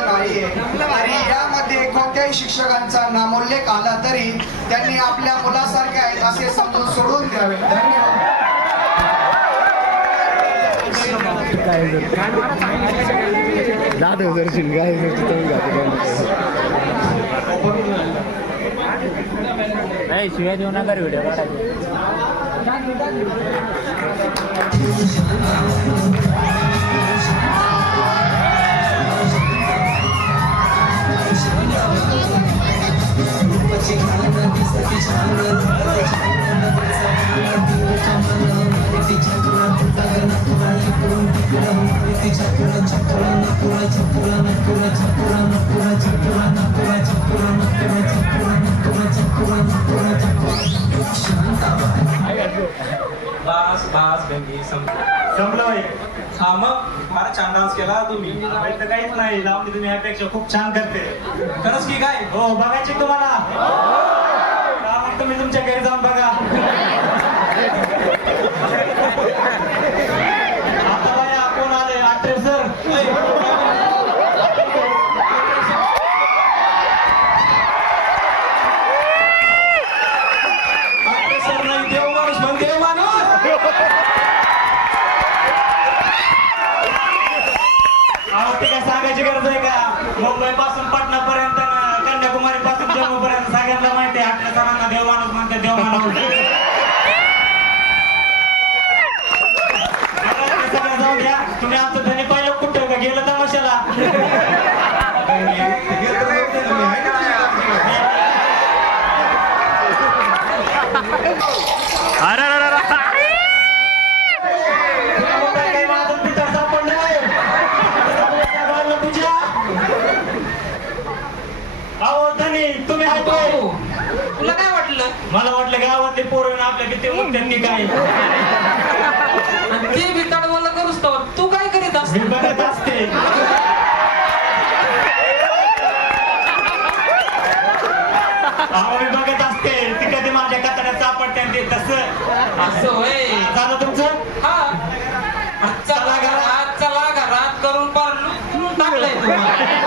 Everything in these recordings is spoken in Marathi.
नाहीये तरी यामध्ये कोणत्याही शिक्षकांचा नामोल्लेख आला तरी त्यांनी आपल्या मुलासारखे आहेत असे समजून सोडून द्यावे. धन्यवाद. शिवाय देऊ नका व्हिडिओ जमलं बाई. हा मग फार छान डान्स केला तुम्ही. तर काहीच नाही लावून तुम्ही ह्यापेक्षा खूप छान करते. खरंच की काय? हो बघायची तुम्हाला. मग तुम्ही तुमच्या घरी जाऊन बघा. आता बाया कोण आले? आत्रे सर. आत्रे सर नाही देव माणूस मग देव माणूस. ते काय सांगायची गरज आहे का? मुंबई पासून पाटणा पर्यंत कन्याकुमारी पासून जम्मू पर्यंत सगळ्यांना माहिती आहे. आठल्या सरांना देव माणूस म्हणते. देव माणूस सगळं जाऊ द्या. तुम्ही आमचं धनी पाहिलं कुठं का गेलं तमाशाला? तुम्ही तुला काय वाटलं? मला वाटलं गावातले पोरं आपल्या किती त्यांनी काय ते भिताड मला करूच तर तू काय करीत असते? मी बघत असते. मी बघत असते ती कधी माझ्या कचऱ्यात सापडते ते तसं. असं होय. झालं तुमचं? हा चला घरात करून पार लुटून टाकलंय तुम्हाला.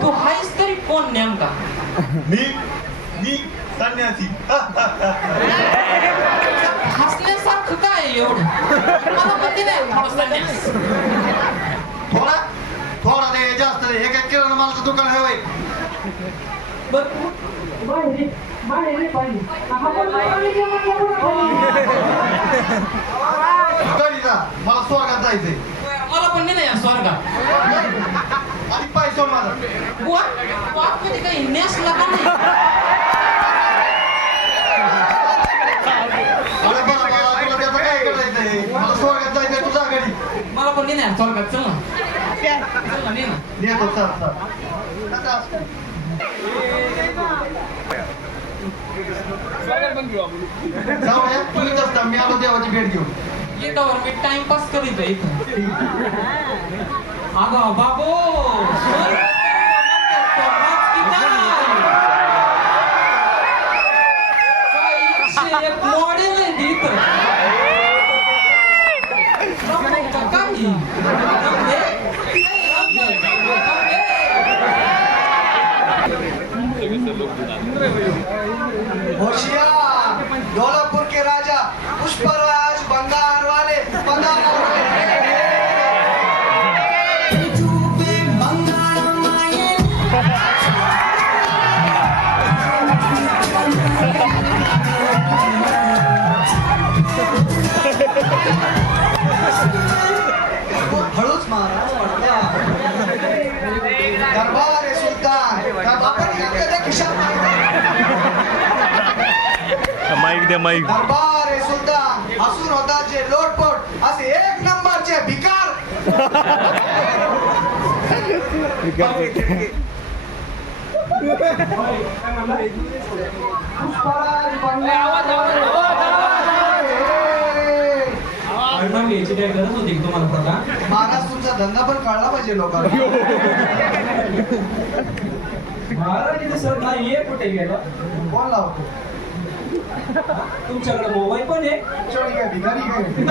तू हायस तरी कोण नेमका? मी संन्यासी. हसण्यासारखं काय एवढं? मला माहिती नाही थोडं संन्यास. थोडा नाही जास्त नाही. हे काय किराणा मालाचं दुकान आहे होय? मला स्वर्गात जायचंय. मला पण नाही या स्वर्गात. आणि पैसा माझा मध्ये काही नेसला का नाही? अरे बाबा तुला त्याचं काय करायचंय? मला स्वर्गात जायचंय. तुझा घरी मला पण नाही स्वर्गात. चल ना नेतो. जाऊया तुम्ही कसं मी आलो देवाची भेट घेऊन. येतावर मी टाइमपास करीत आहे इथं. अगं बाबो एक मॉडेल आहे तिथं. होशियार धौलापुर के राजा पुष्पराज बंगार वाले हळूच महाराज द्या माईक. दरबार ए सुलतान हसून होता जे लोटपोट असे एक नंबरचे भिकार. परिणाम घ्यायची काय गरज होती का तुम्हाला प्रधान? महाराज तुमचा धंदा पण कळला पाहिजे लोकांना. महाराज इथे सर नाही ये कुठे गेला? कोण लावतो तुमच्याकडे मोबाईल पण आहे? चोरी काय भिकारी काय कुठे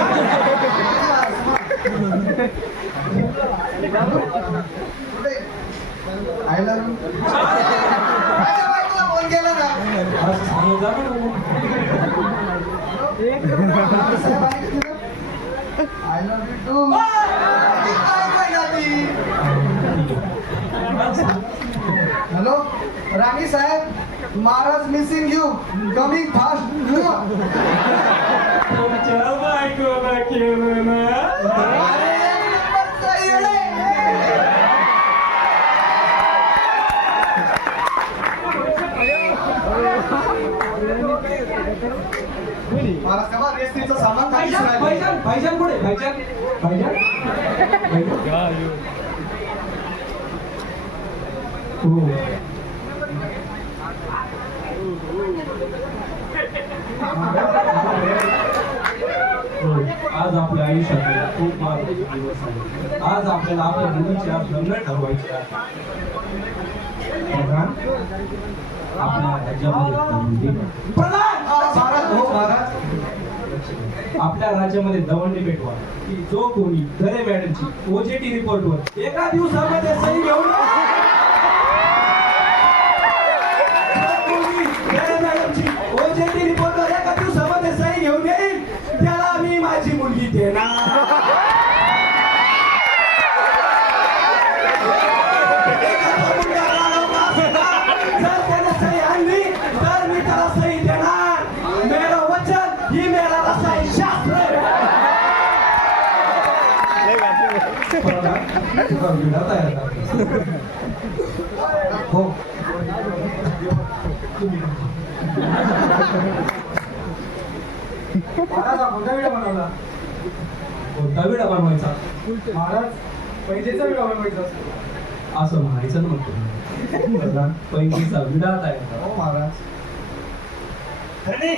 आय लव्ह यू फोन केला ना. असं सांगू जा ना. I love you too. Hello राणी साहेब महाराज मिसिंग यू कमिंग फास्ट. तुमच्या बायकोला केलं ना. महाराज तेव्हा रेस्त्रीचं सामान काहीच भाईजान नाही. भाईजान भाईजान कुठे? भाईजान भाईजान हो. आज आपल्या आयुष्यातील खूप महत्त्वाचे दिवस आहे. आज आपल्याला आपल्या मुलीचे आज लग्न ठरवायचे आहे. प्रधान, आपल्या राज्यामध्ये प्रधान महाराज हो महाराज आपल्या राज्यामध्ये दवंडी पेटवा की जो कोणी खरे मॅडमची ओजेटी रिपोर्टवर एका दिवसामध्ये सही घेऊन ओजेटी रिपोर्टवर एका दिवसामध्ये सही घेऊन येईल त्याला मी माझी मुलगी देणार. जर त्याने सही आणली तर मी त्याला सही देणार. मेरा वचन ही मेरा रसायन शास्त्र हो. महाराज हा कोणता व्हिडिओ बनवला. कोणता विडा बनवायचा? महाराज पैजेचा व्हिडिओ बनवायचा असतो. असं म्हणायचं म्हणतो. पैकीचा विडा तयार. हो महाराज धनी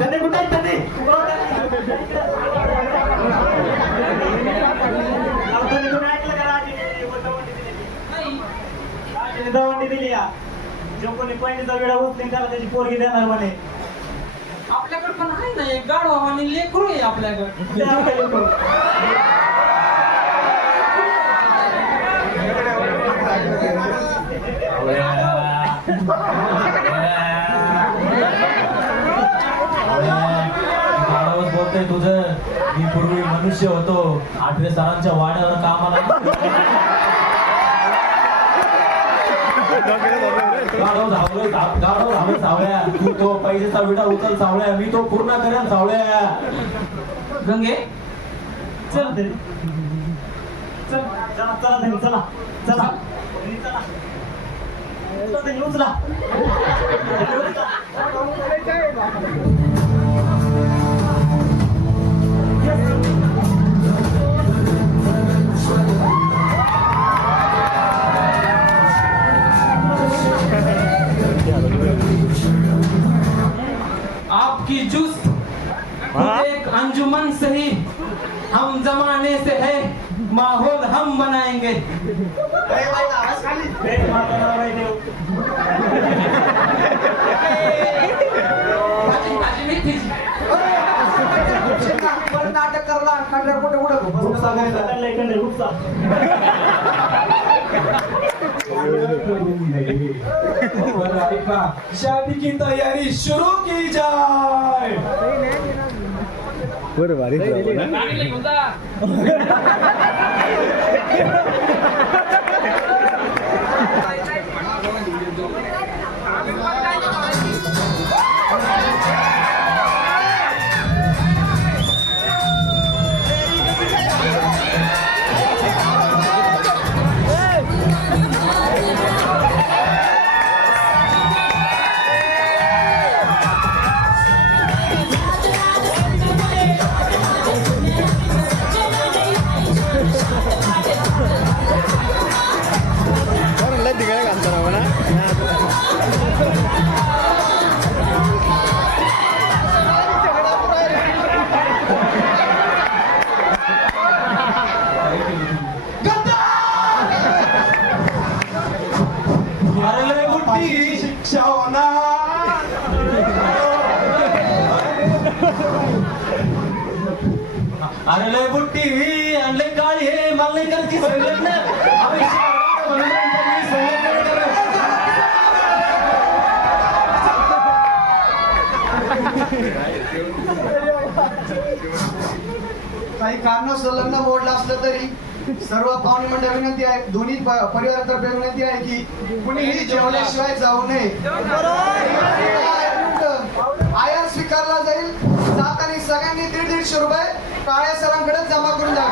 धनी कुठे आहे धनी? दवंडी दिली या जो कोणी पहिलीचा वेळा उचलीन त्याला त्याची पोरगी देणार म्हणे. आपल्याकडे पण आहे ना एक गाढवा आणि लेकरू आहे आपल्याकडे. ते आपल्या लोकं. गावावर बोलतोय तुझं. मी पूर्वी मनुष्य होतो. आठवे सरांच्या वाड्यावर कामाला गाढव धावलं सावळ्या. तू तो पैशाचा विडा उचल सावळ्या. मी तो पूर्ण करेन सावळ्या. गंगे चल धनी. चल चला चला धनी चला चला धनी चला. चला धनी उचला. आपकी जुस्त एक अंजुमन सही. हम जमाने से है माहौल हम बनाएंगे. भेट मारला नाही देव. भाजी मेथीची. पण नाटक करला खंडर कुठे कुठे खूप सांगायचं त्याला एकंदर खूपसा. शादी की तैयारी शुरू की जाए. बरं भारी अरे लय बुट्टी ही आणि लय काळी हे मला नाही करायची संघटना अबे, मनोरंजन ही संघटना करत. काही कारणास्तव लग्न मोडलं असलं तरी सर्व पाहुणे मंडळ विनंती आहे, दोन्ही परिवारातर्फे विनंती आहे की कुणीही जेवल्याशिवाय जाऊ नये. आयर स्वीकारला जाईल. जाताना सगळ्यांनी 150 रुपये काळ्या सरांकडे जमा करून द्या.